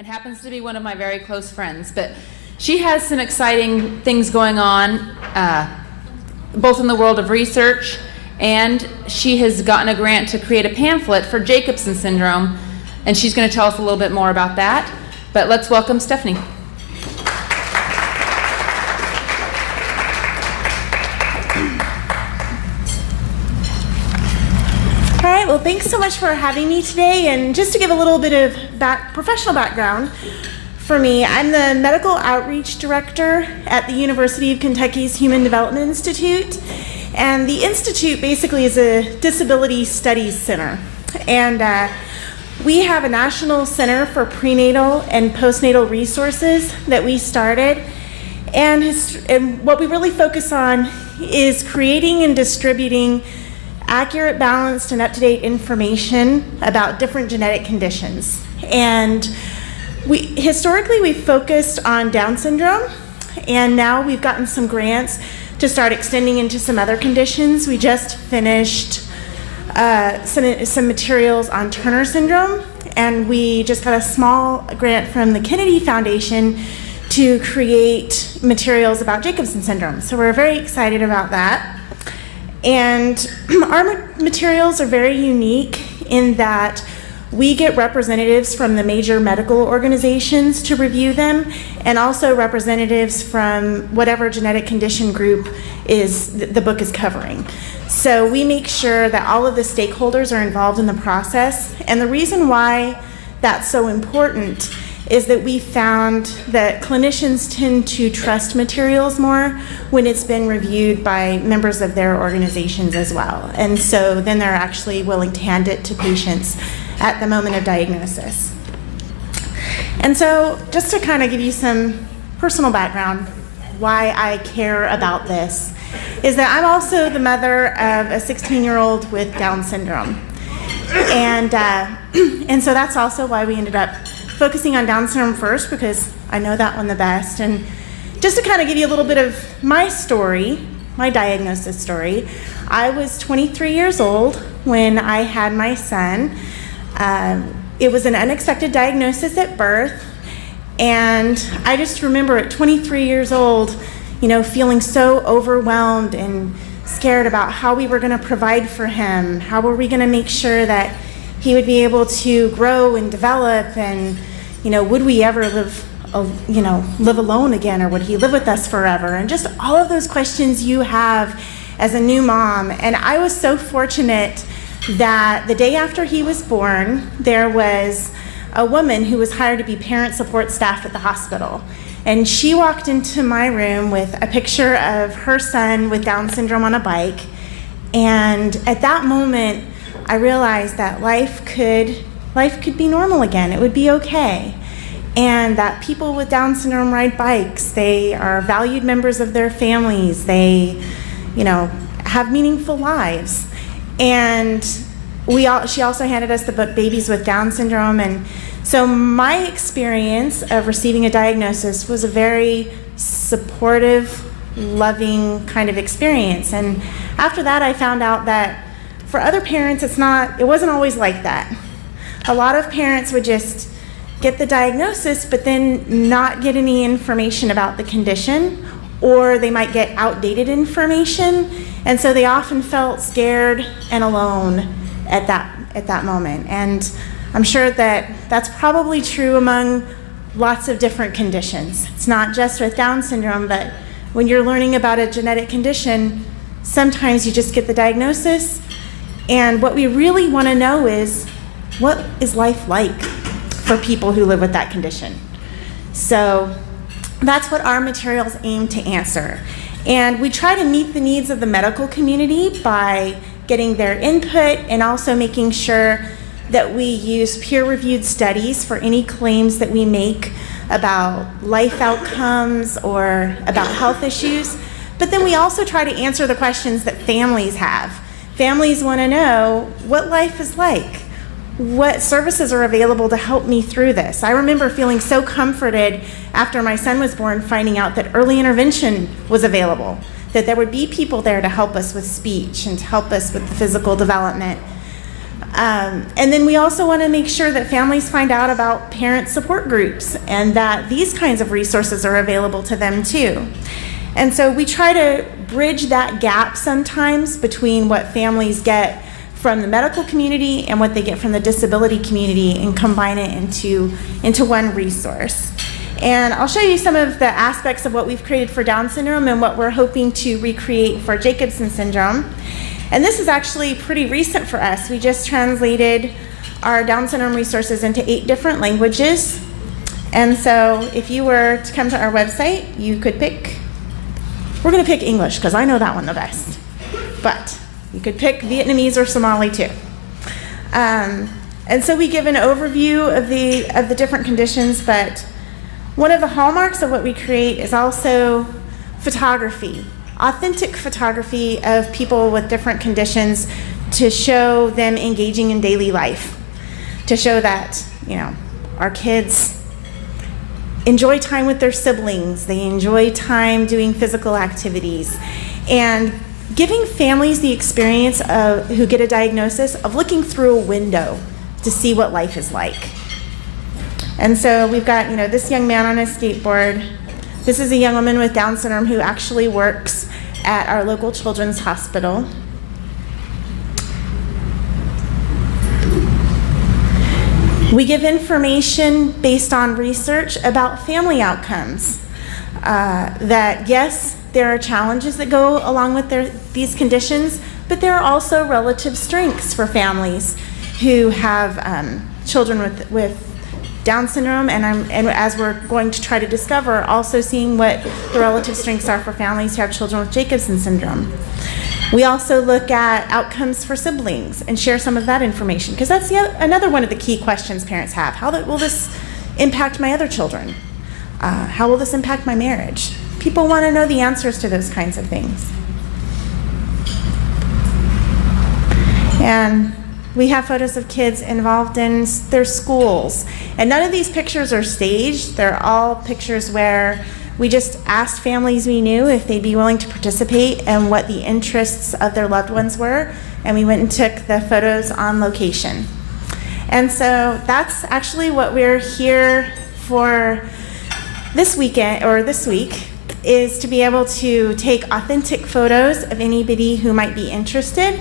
and happens to be one of my very close friends. But she has some exciting things going on, both in the world of research, and she has gotten a grant to create a pamphlet for Jacobson syndrome, and she's going to tell us a little bit more about that. But let's welcome Stephanie. All right, well, thanks so much for having me today. And just to give a little bit of professional background for me, I'm the Medical Outreach Director at the University of Kentucky's Human Development Institute. And the Institute basically is a disability studies center. And we have a national center for prenatal and postnatal resources that we started. And what we really focus on is creating and distributing accurate, balanced, and up-to-date information about different genetic conditions. And historically we've focused on Down syndrome, and now we've gotten some grants to start extending into some other conditions. We just finished some materials on Turner syndrome, and we just got a small grant from the Kennedy Foundation to create materials about Jacobson syndrome. So we're very excited about that. And our materials are very unique in that we get representatives from the major medical organizations to review them, and also representatives from whatever genetic condition group the book is covering. So we make sure that all of the stakeholders are involved in the process. And the reason why that's so important is that we found that clinicians tend to trust materials more when it's been reviewed by members of their organizations as well. And so then they're actually willing to hand it to patients at the moment of diagnosis. And so just to kind of give you some personal background, why I care about this is that I'm also the mother of a 16-year-old with Down syndrome. And so that's also why we ended up focusing on Down syndrome first, because I know that one the best. And just to kind of give you a little bit of my story, my diagnosis story, I was 23 years old when I had my son. It was an unexpected diagnosis at birth, and I just remember at 23 years old, feeling so overwhelmed and scared about how we were going to provide for him, how were we going to make sure that he would be able to grow and develop, and would we ever live alone again, or would he live with us forever? And just all of those questions you have as a new mom. And I was so fortunate that the day after he was born, there was a woman who was hired to be parent support staff at the hospital. And she walked into my room with a picture of her son with Down syndrome on a bike. And at that moment, I realized that life could be normal again. It would be okay. And that people with Down syndrome ride bikes. They are valued members of their families. They, have meaningful lives. And she also handed us the book Babies with Down Syndrome. And so my experience of receiving a diagnosis was a very supportive, loving kind of experience. And after that, I found out that for other parents, it wasn't always like that. A lot of parents would just get the diagnosis, but then not get any information about the condition, or they might get outdated information, and so they often felt scared and alone at that moment. And I'm sure that that's probably true among lots of different conditions. It's not just with Down syndrome, but when you're learning about a genetic condition, sometimes you just get the diagnosis, and what we really want to know is, what is life like for people who live with that condition? So that's what our materials aim to answer. And we try to meet the needs of the medical community by getting their input, and also making sure that we use peer-reviewed studies for any claims that we make about life outcomes or about health issues. But then we also try to answer the questions that families have. Families want to know what life is like. What services are available to help me through this? I remember feeling so comforted after my son was born, finding out that early intervention was available, that there would be people there to help us with speech and to help us with the physical development. And then we also want to make sure that families find out about parent support groups and that these kinds of resources are available to them too. And so we try to bridge that gap sometimes between what families get from the medical community and what they get from the disability community and combine it into one resource. And I'll show you some of the aspects of what we've created for Down syndrome and what we're hoping to recreate for Jacobson syndrome. And this is actually pretty recent for us. We just translated our Down syndrome resources into 8 different languages. And so if you were to come to our website, you could pick, we're going to pick English because I know that one the best. But you could pick Vietnamese or Somali too. And so we give an overview of the different conditions, but one of the hallmarks of what we create is also photography. Authentic photography of people with different conditions to show them engaging in daily life, to show that, our kids enjoy time with their siblings, they enjoy time doing physical activities, and giving families the experience of who get a diagnosis of looking through a window to see what life is like. And so we've got, this young man on a skateboard. This is a young woman with Down syndrome who actually works at our local children's hospital. We give information based on research about family outcomes. That yes, there are challenges that go along with these conditions, but there are also relative strengths for families who have children with Down syndrome, and as we're going to try to discover, also seeing what the relative strengths are for families who have children with Jacobson syndrome. We also look at outcomes for siblings and share some of that information, because that's another one of the key questions parents have. How will this impact my other children? How will this impact my marriage? People want to know the answers to those kinds of things. And we have photos of kids involved in their schools. And none of these pictures are staged. They're all pictures where we just asked families we knew if they'd be willing to participate and what the interests of their loved ones were. And we went and took the photos on location. And so that's actually what we're here for this weekend, or this week, is to be able to take authentic photos of anybody who might be interested.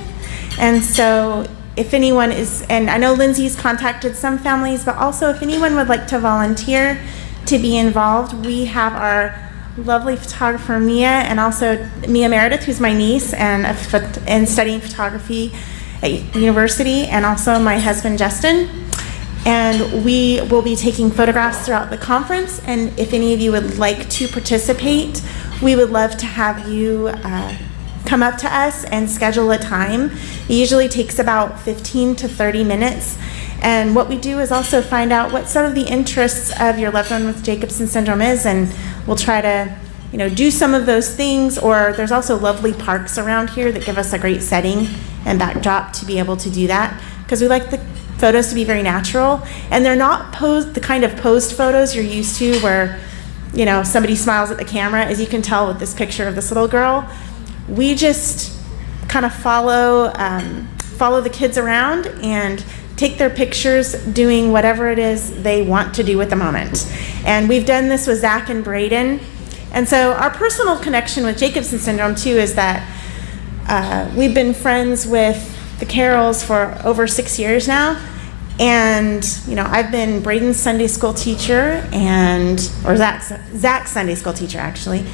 And so if anyone is, and I know Lindsay's contacted some families, but also if anyone would like to volunteer to be involved, we have our lovely photographer Mia, and also Mia Meredith, who's my niece and studying photography at university, and also my husband Justin. And we will be taking photographs throughout the conference, and if any of you would like to participate, we would love to have you come up to us and schedule a time. It usually takes about 15 to 30 minutes. And what we do is also find out what some of the interests of your loved one with Jacobson syndrome is, and we'll try to do some of those things. Or there's also lovely parks around here that give us a great setting and backdrop to be able to do that, because we like the photos to be very natural, and they're not the kind of posed photos you're used to where somebody smiles at the camera, as you can tell with this picture of this little girl. We just kind of follow the kids around and take their pictures doing whatever it is they want to do at the moment. And we've done this with Zach and Braden. And so our personal connection with Jacobson syndrome too is that we've been friends with the Carrolls for over 6 years now. And I've been Braden's Sunday school teacher, or Zach's Sunday school teacher actually.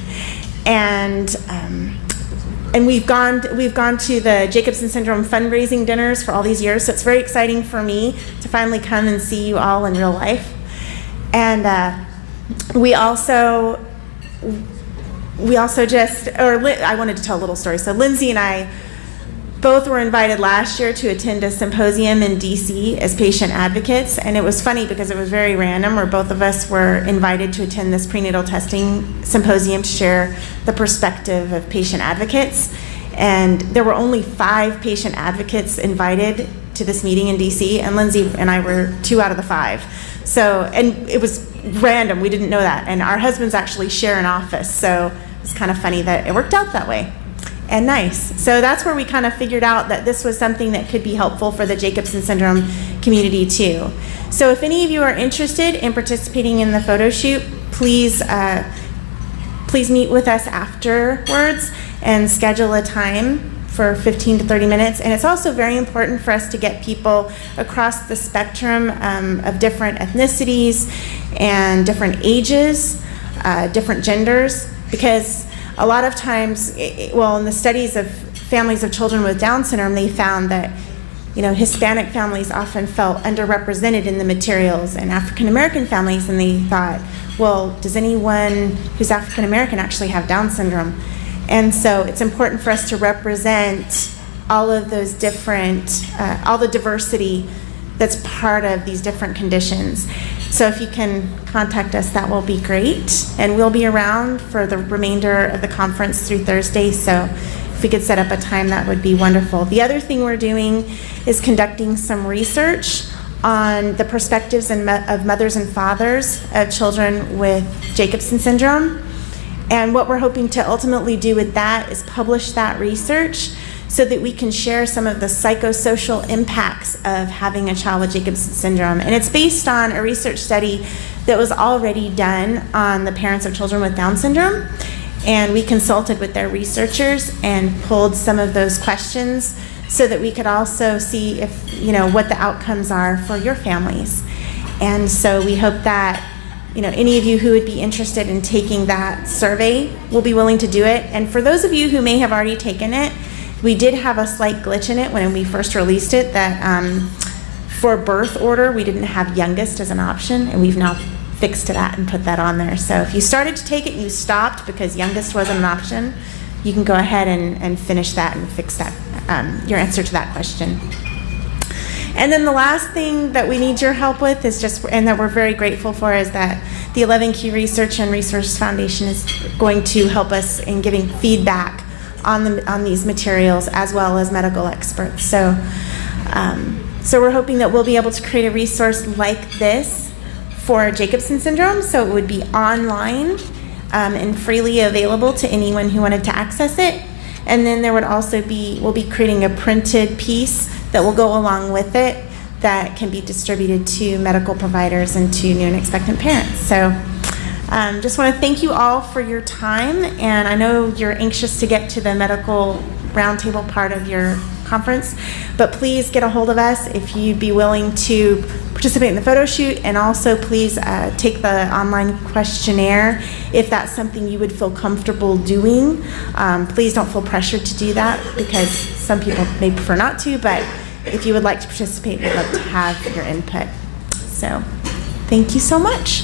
And we've gone to the Jacobson syndrome fundraising dinners for all these years, so it's very exciting for me to finally come and see you all in real life. And I wanted to tell a little story. So Lindsay and I both were invited last year to attend a symposium in DC as patient advocates, and it was funny because it was very random, where both of us were invited to attend this prenatal testing symposium to share the perspective of patient advocates. And there were only 5 patient advocates invited to this meeting in DC, and Lindsay and I were 2 out of the 5. So, and it was random, we didn't know that. And our husbands actually share an office, so it's kind of funny that it worked out that way. and nice. So that's where we kind of figured out that this was something that could be helpful for the Jacobson syndrome community too. So if any of you are interested in participating in the photo shoot, please meet with us afterwards and schedule a time for 15 to 30 minutes. And it's also very important for us to get people across the spectrum of different ethnicities and different ages, different genders, because a lot of times, in the studies of families of children with Down syndrome, they found that Hispanic families often felt underrepresented in the materials, and African American families, and they thought, well, does anyone who's African American actually have Down syndrome? And so it's important for us to represent all of those different, all the diversity that's part of these different conditions. So if you can contact us, that will be great. And we'll be around for the remainder of the conference through Thursday, so if we could set up a time, that would be wonderful. The other thing we're doing is conducting some research on the perspectives of mothers and fathers of children with Jacobson syndrome. And what we're hoping to ultimately do with that is publish that research so that we can share some of the psychosocial impacts of having a child with Jacobson syndrome. And it's based on a research study that was already done on the parents of children with Down syndrome. And we consulted with their researchers and pulled some of those questions so that we could also see if, what the outcomes are for your families. And so we hope that, any of you who would be interested in taking that survey will be willing to do it. And for those of you who may have already taken it, we did have a slight glitch in it when we first released it, that for birth order, we didn't have youngest as an option, and we've now fixed that and put that on there. So if you started to take it and you stopped because youngest wasn't an option, you can go ahead and finish that and fix that, your answer to that question. And then the last thing that we need your help with is and that we're very grateful for, is that the 11Q Research and Resource Foundation is going to help us in giving feedback on these materials, as well as medical experts. So we're hoping that we'll be able to create a resource like this for Jacobson syndrome, so it would be online and freely available to anyone who wanted to access it. And then there would also we'll be creating a printed piece that will go along with it that can be distributed to medical providers and to new and expectant parents. So just want to thank you all for your time, and I know you're anxious to get to the medical roundtable part of your conference, but please get a hold of us if you'd be willing to participate in the photo shoot, and also please take the online questionnaire if that's something you would feel comfortable doing. Please don't feel pressured to do that, because some people may prefer not to, but if you would like to participate, we'd love to have your input. So thank you so much.